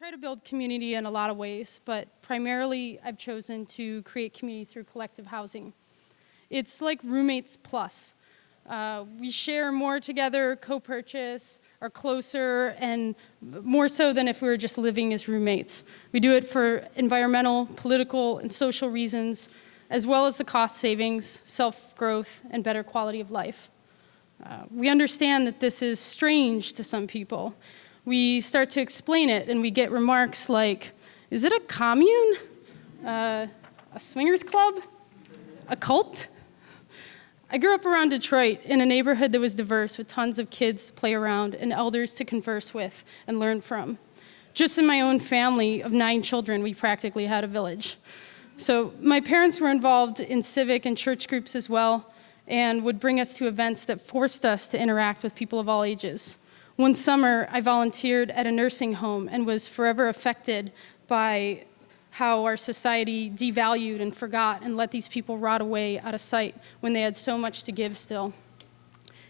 try to build community in a lot of ways, but primarily I've chosen to create community through collective housing. It's like roommates plus. We share more together, co-purchase, are closer, and more so than if we were just living as roommates. We do it for environmental, political, and social reasons, as well as the cost savings, self-growth, and better quality of life. We understand that this is strange to some people. We start to explain it, and we get remarks like, is it a commune? A swingers club? A cult? I grew up around Detroit in a neighborhood that was diverse with tons of kids to play around and elders to converse with and learn from. Just in my own family of 9 children, we practically had a village. So my parents were involved in civic and church groups as well, and would bring us to events that forced us to interact with people of all ages. One summer, I volunteered at a nursing home and was forever affected by how our society devalued and forgot and let these people rot away out of sight when they had so much to give still.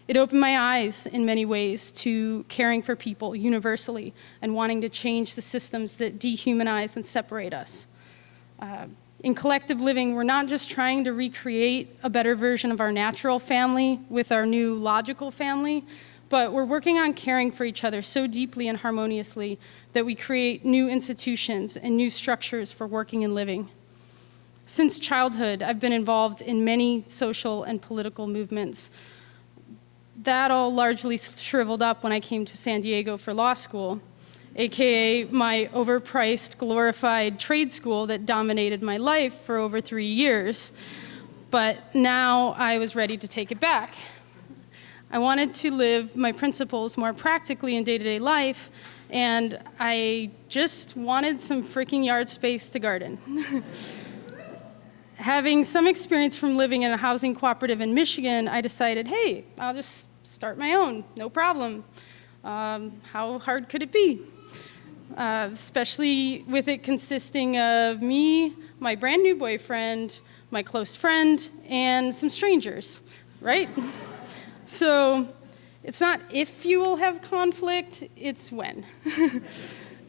It opened my eyes in many ways to caring for people universally and wanting to change the systems that dehumanize and separate us. In collective living, we're not just trying to recreate a better version of our natural family with our new logical family, but we're working on caring for each other so deeply and harmoniously that we create new institutions and new structures for working and living. Since childhood, I've been involved in many social and political movements. That all largely shriveled up when I came to San Diego for law school, aka my overpriced, glorified trade school that dominated my life for over 3 years. But now I was ready to take it back. I wanted to live my principles more practically in day-to-day life, and I just wanted some freaking yard space to garden. Having some experience from living in a housing cooperative in Michigan, I decided, hey, I'll just start my own, no problem. How hard could it be? Especially with it consisting of me, my brand new boyfriend, my close friend, and some strangers, right? So it's not if you will have conflict, it's when.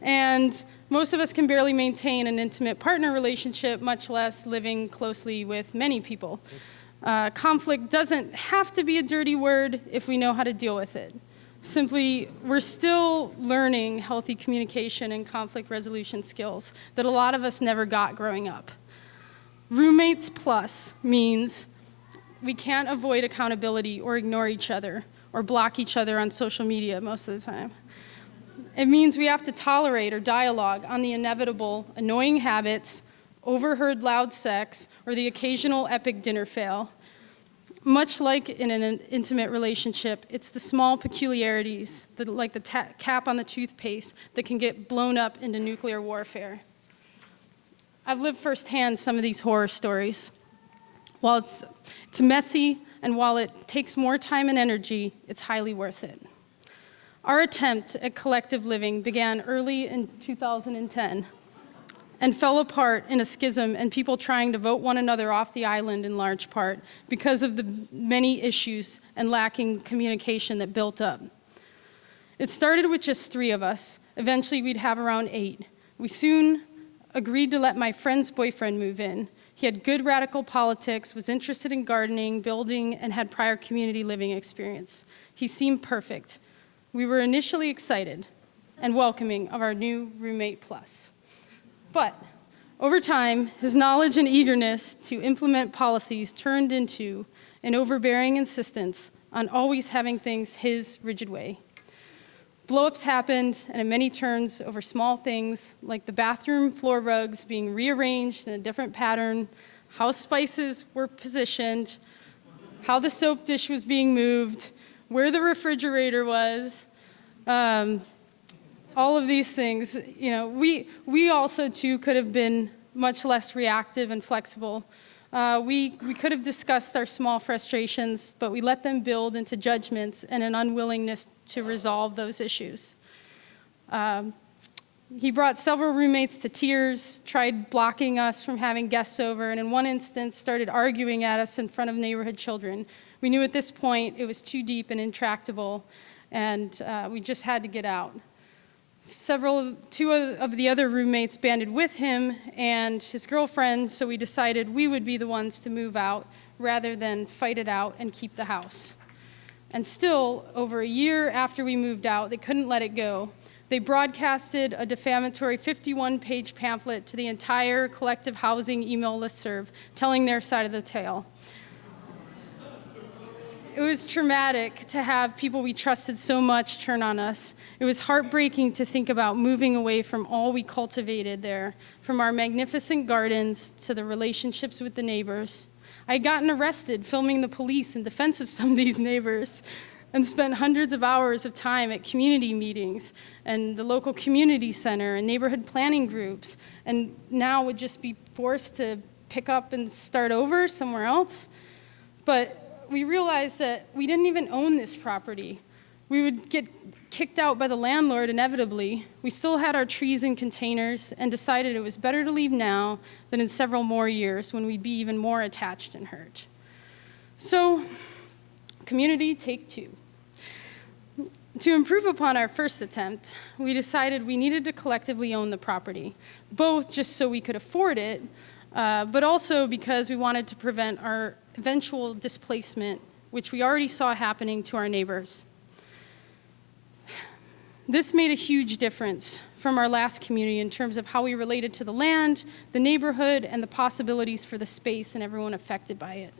And most of us can barely maintain an intimate partner relationship, much less living closely with many people. Conflict doesn't have to be a dirty word if we know how to deal with it. Simply, we're still learning healthy communication and conflict resolution skills that a lot of us never got growing up. Roommates plus means we can't avoid accountability or ignore each other or block each other on social media most of the time. It means we have to tolerate or dialogue on the inevitable annoying habits, overheard loud sex, or the occasional epic dinner fail. Much like in an intimate relationship, it's the small peculiarities, like the cap on the toothpaste, that can get blown up into nuclear warfare. I've lived firsthand some of these horror stories. While it's messy, and while it takes more time and energy, it's highly worth it. Our attempt at collective living began early in 2010 and fell apart in a schism and people trying to vote one another off the island in large part because of the many issues and lacking communication that built up. It started with just 3 of us. Eventually, we'd have around 8. We soon agreed to let my friend's boyfriend move in. He had good radical politics, was interested in gardening, building, and had prior community living experience. He seemed perfect. We were initially excited and welcoming of our new roommate plus. But over time, his knowledge and eagerness to implement policies turned into an overbearing insistence on always having things his rigid way. Blow-ups happened, and in many turns over small things like the bathroom floor rugs being rearranged in a different pattern, how spices were positioned, how the soap dish was being moved, where the refrigerator was, all of these things. You know, we also too could have been much less reactive and flexible. We could have discussed our small frustrations, but we let them build into judgments and an unwillingness to resolve those issues. He brought several roommates to tears, tried blocking us from having guests over, and in one instance started arguing at us in front of neighborhood children. We knew at this point it was too deep and intractable, and we just had to get out. Two of the other roommates banded with him and his girlfriend, so we decided we would be the ones to move out rather than fight it out and keep the house. And still, over a year after we moved out, they couldn't let it go. They broadcasted a defamatory 51-page pamphlet to the entire collective housing email listserv, telling their side of the tale. It was traumatic to have people we trusted so much turn on us. It was heartbreaking to think about moving away from all we cultivated there, from our magnificent gardens to the relationships with the neighbors. I had gotten arrested filming the police in defense of some of these neighbors and spent hundreds of hours of time at community meetings and the local community center and neighborhood planning groups, and now would just be forced to pick up and start over somewhere else. But we realized that we didn't even own this property. We would get kicked out by the landlord inevitably. We still had our trees in containers and decided it was better to leave now than in several more years when we'd be even more attached and hurt. So, community take two. To improve upon our first attempt, we decided we needed to collectively own the property, both just so we could afford it, but also because we wanted to prevent our eventual displacement, which we already saw happening to our neighbors. This made a huge difference from our last community in terms of how we related to the land, the neighborhood, and the possibilities for the space and everyone affected by it.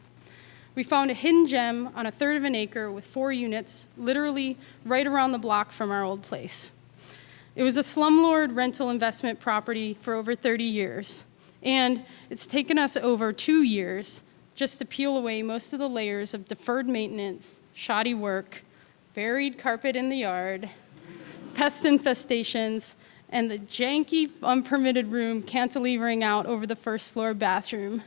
We found a hidden gem on 1/3 of an acre with 4 units, literally right around the block from our old place. It was a slumlord rental investment property for over 30 years, and it's taken us over 2 years just to peel away most of the layers of deferred maintenance, shoddy work, buried carpet in the yard, pest infestations, and the janky, unpermitted room cantilevering out over the first floor bathroom.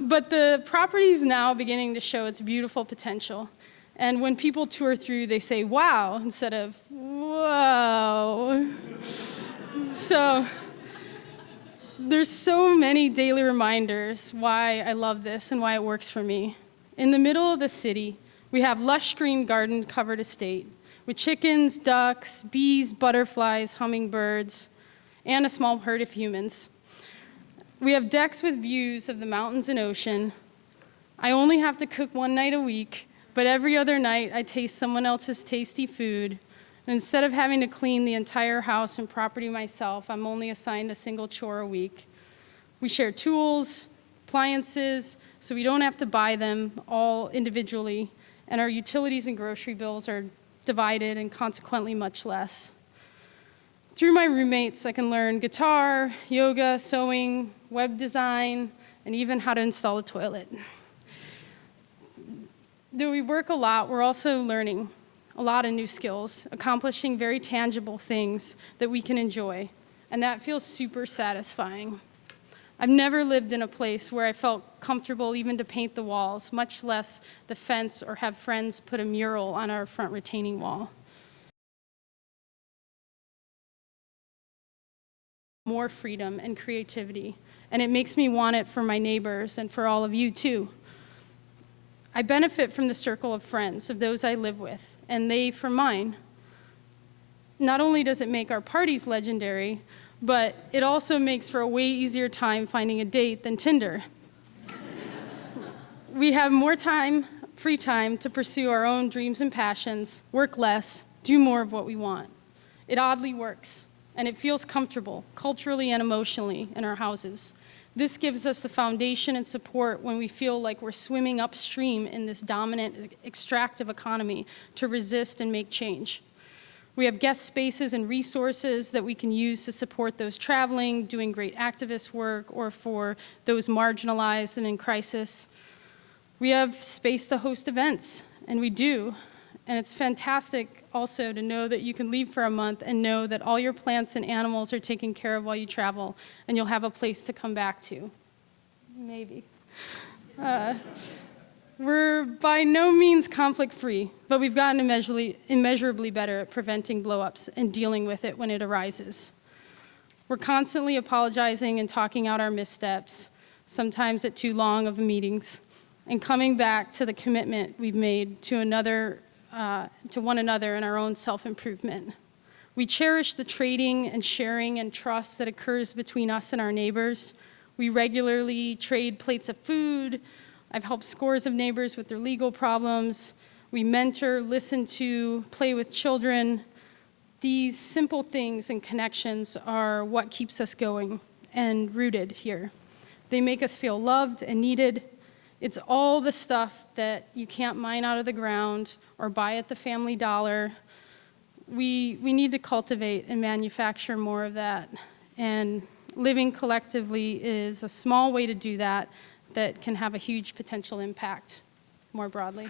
But the property is now beginning to show its beautiful potential. And when people tour through, they say, wow, instead of, whoa. So there's so many daily reminders why I love this and why it works for me. In the middle of the city, we have lush green garden-covered estate with chickens, ducks, bees, butterflies, hummingbirds, and a small herd of humans. We have decks with views of the mountains and ocean. I only have to cook 1 night a week, but every other night I taste someone else's tasty food. And instead of having to clean the entire house and property myself, I'm only assigned a single chore a week. We share tools, appliances, so we don't have to buy them all individually, and our utilities and grocery bills are divided and consequently much less. Through my roommates, I can learn guitar, yoga, sewing, web design, and even how to install a toilet. Though we work a lot, we're also learning a lot of new skills, accomplishing very tangible things that we can enjoy, and that feels super satisfying. I've never lived in a place where I felt comfortable even to paint the walls, much less the fence or have friends put a mural on our front retaining wall. More freedom and creativity, and it makes me want it for my neighbors and for all of you too. I benefit from the circle of friends, of those I live with, and they from mine. Not only does it make our parties legendary, but it also makes for a way easier time finding a date than Tinder. We have more time, free time, to pursue our own dreams and passions, work less, do more of what we want. It oddly works, and it feels comfortable, culturally and emotionally, in our houses. This gives us the foundation and support when we feel like we're swimming upstream in this dominant, extractive economy to resist and make change. We have guest spaces and resources that we can use to support those traveling, doing great activist work, or for those marginalized and in crisis. We have space to host events, and we do. And it's fantastic also to know that you can leave for a month and know that all your plants and animals are taken care of while you travel, and you'll have a place to come back to. Maybe. We're by no means conflict-free, but we've gotten immeasurably better at preventing blow-ups and dealing with it when it arises. We're constantly apologizing and talking out our missteps, sometimes at too long of meetings, and coming back to the commitment we've made to one another in our own self-improvement. We cherish the trading and sharing and trust that occurs between us and our neighbors. We regularly trade plates of food. I've helped scores of neighbors with their legal problems. We mentor, listen to, play with children. These simple things and connections are what keeps us going and rooted here. They make us feel loved and needed. It's all the stuff that you can't mine out of the ground or buy at the Family Dollar. We need to cultivate and manufacture more of that. And living collectively is a small way to do that that can have a huge potential impact more broadly.